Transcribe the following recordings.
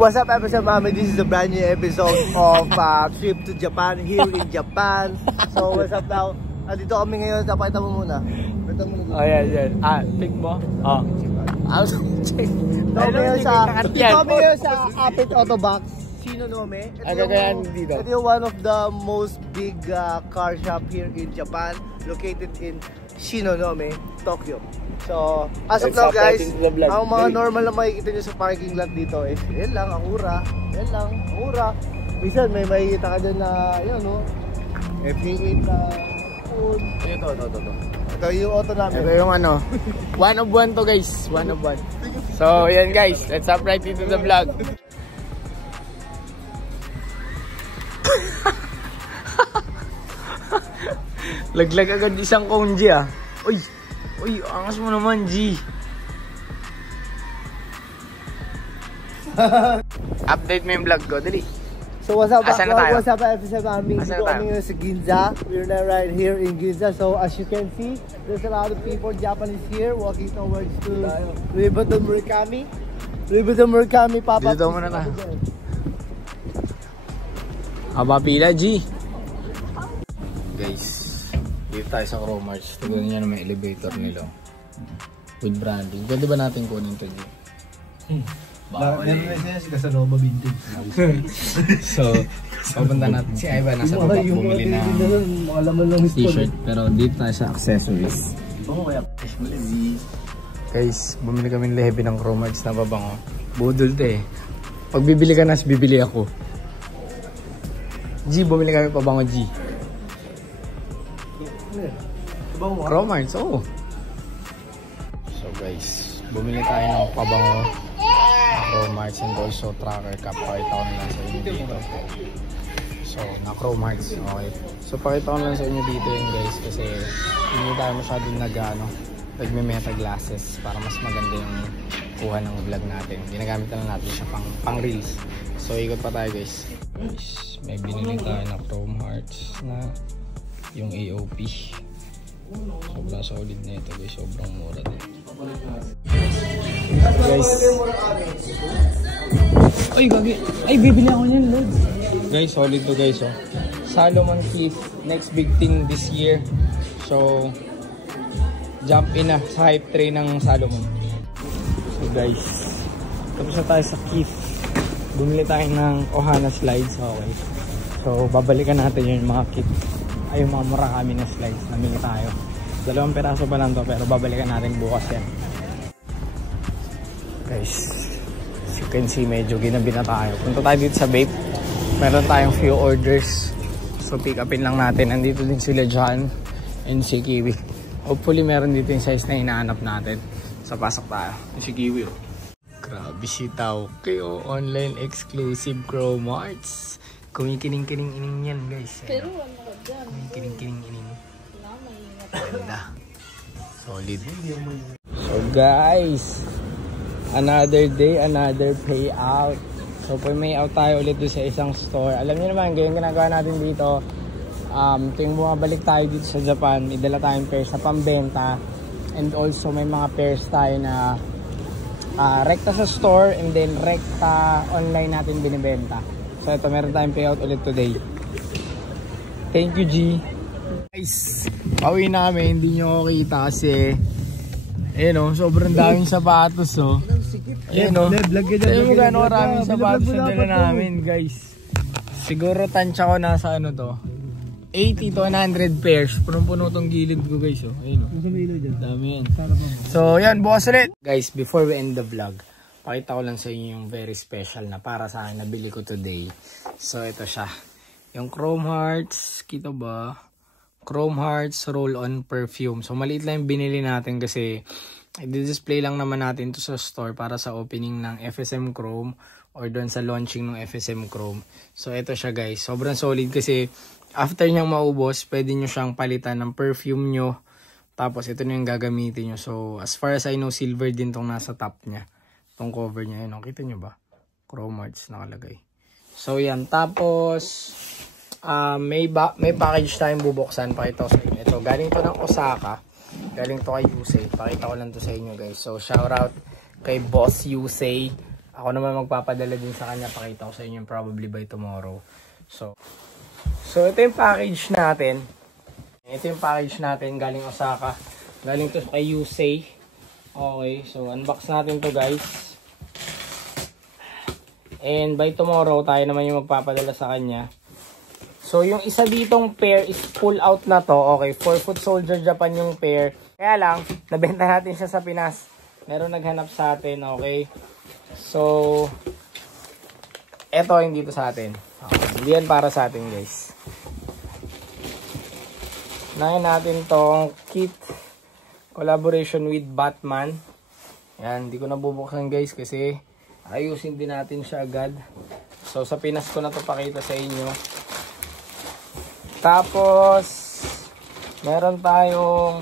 What's up, episode mami? This is a brand new episode of trip to Japan, here in Japan. So what's up now? Dito kami ngayon, napakita mo muna. Oh yan. Pick mo? Oh. Dito kami ngayon sa Apit Autobox, Shinonome. Ito yung one of the most big car shop here in Japan, located in Shinonome, Tokyo. So, as of now guys, ang mga normal na makikita nyo sa parking lot dito is yan lang, akura. Minsan may makikita ka dyan na, yun no, FA8 na food. Ito yung auto namin. Ito yung ano, one of one to guys, one of one. So, yan guys, let's hop right into the vlog. Laglag agad isang konji ah. Uy, angas mo naman, G. Update mo yung vlog ko, dali. So what's up, What's up episode namin? Dito kami ngayon sa Ginza. We're now right here in Ginza. So as you can see, there's a lot of people, Japanese here, walking towards to Ribato Murakami. Papa. Dito muna na. Haba pila, G. Guys, dito tayo sa Cromarts. Tignan niya na may elevator nila with branding. Pwede ba natin kunin ito, G? Meron na siya si Casanova Vintage. So, papunta natin. Si Ivan nasa baba bumili na t-shirt. Pero dito tayo sa accessories. Guys, bumili kami ng lehe ng Cromarts na babango. Budol to eh. Pag bibili ka nas, bibili ako. G, bumili kami pabango, G. Cromarts, oo. So guys, bumili tayo ng pabango na Cromarts and also tracker cap. Pakita ko na lang sa inyo dito. So, na Cromarts, okay. So, pakita ko lang sa inyo dito yun guys kasi hindi tayo masyadong nagme-meta glasses para mas maganda yung kuha ng vlog natin. Ginagamit na natin siya pang reels. So, ikot pa tayo guys. Guys, may binili tayo na Cromarts na yung AOP. Sobrang solid na ito guys, sobrang mura din. Guys, ay bibili ako niyan, Lord. Guys, solid to guys, oh. Salomon Keith, next big thing this year. So, jump in na sa hype train ng Salomon. So guys, tapos na tayo sa Keith. Bumili tayo ng Ohana slides, okay. So, babalikan natin yung mga kit. Ay, yung mga Murakami na slides. Namili tayo. 2 peraso pa lang to, pero babalikan natin bukas yan. Guys, as you can see, medyo ginabi na tayo. Punta tayo dito sa Vape. Meron tayong few orders. So, pick upin lang natin. Nandito din sila John and si Kiwi. Hopefully, meron dito yung size na hinahanap natin. So, pasok tayo. Si Kiwi, oh. Grabe si Tauke, oh. Online exclusive Cromarts. Kumikining-kining-ining yan, guys. Pero ano ka dyan? Kumikining-kining-ining. Ganda. Solid. So guys, another day, another payout. So may out tayo ulit doon sa isang store. Alam niyo naman, ganyan ginagawa natin dito. Tuwing bumabalik tayo dito sa Japan, may dala tayong pairs na pambenta. And also may mga pairs tayo na rekta sa store and then rekta online natin binibenta. So ito, meron tayong payout ulit today. Thank you, G. Guys, pauwi namin, hindi nyo kita kasi ayun o, sobrang daming sapatos o. Ayun o, ayun mo gano'n maraming sapatos na dala namin guys. Siguro tansya ko nasa ano to 80 to 100 pairs. Punong-puno tong gilid ko guys o. Ayun o, dami yan. So yan, bukas ulit. Guys, before we end the vlog, pakita ko lang sa inyo yung very special na para sa akin nabili ko today. So ito siya, yung Cromarts, kita ba? Cromarts roll-on perfume. So maliit lang yung binili natin kasi i-display lang naman natin to sa store para sa opening ng FSM Chrome or doon sa launching ng FSM Chrome. So ito siya guys, sobrang solid kasi after niyang maubos, pwede nyo siyang palitan ng perfume nyo. Tapos ito na yung gagamitin nyo. So as far as I know, silver din tong nasa top niya. Tong cover niya, yun, kita nyo ba? Cromarts nakalagay. So yan, tapos may package tayong bubuksan. Pakita ko sa inyo. Ito, galing to ng Osaka. Galing to kay Yusei. Pakita ko lang to sa inyo guys. So shout out kay Boss Yusei. Ako naman magpapadala din sa kanya. Pakita ko sa inyo probably by tomorrow. So ito yung package natin. Ito yung package natin galing Osaka. Galing to kay Yusei. Okay, so unbox natin to guys. And by tomorrow, tayo naman yung magpapadala sa kanya. So yung isa ditong pair is pull out na to. Okay, 4 Foot Soldier Japan yung pair. Kaya lang, nabenta natin siya sa Pinas. Meron naghanap sa atin, okay. So, eto hindi to sa atin. Okay, hindi yan para sa atin guys. Unahin natin tong kit collaboration with Batman. Yan, hindi ko nabubuksan guys kasi ayusin din natin siya agad. So sa Pinas ko na to pakita sa inyo. Tapos meron tayong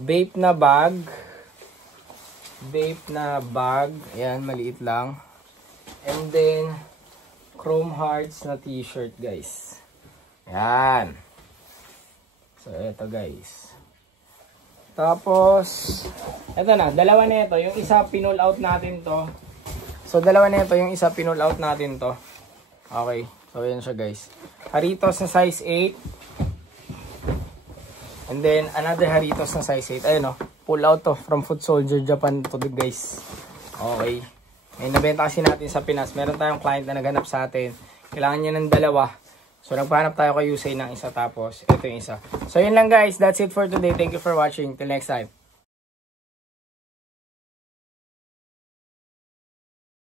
vape na bag. Ayan, maliit lang. And then Chrome Hearts na t-shirt guys. Ayan. So, eto guys. Tapos, eto na, dalawa na ito. Yung isa, pinull out natin to. So, dalawa na ito. Yung isa, pinull out natin to. Okay. So, yan siya guys. Haritos na size 8. And then, another Haritos na size 8. Ayun o. Pull out to. From Foot Soldier Japan to the guys. Okay. May nabenta kasi natin sa Pinas. Meron tayong client na naghanap sa atin. Kailangan niya ng dalawa. So, nagpahanap tayo kay Yusei ng isa tapos ito yung isa. So, yun lang guys. That's it for today. Thank you for watching. Till next time.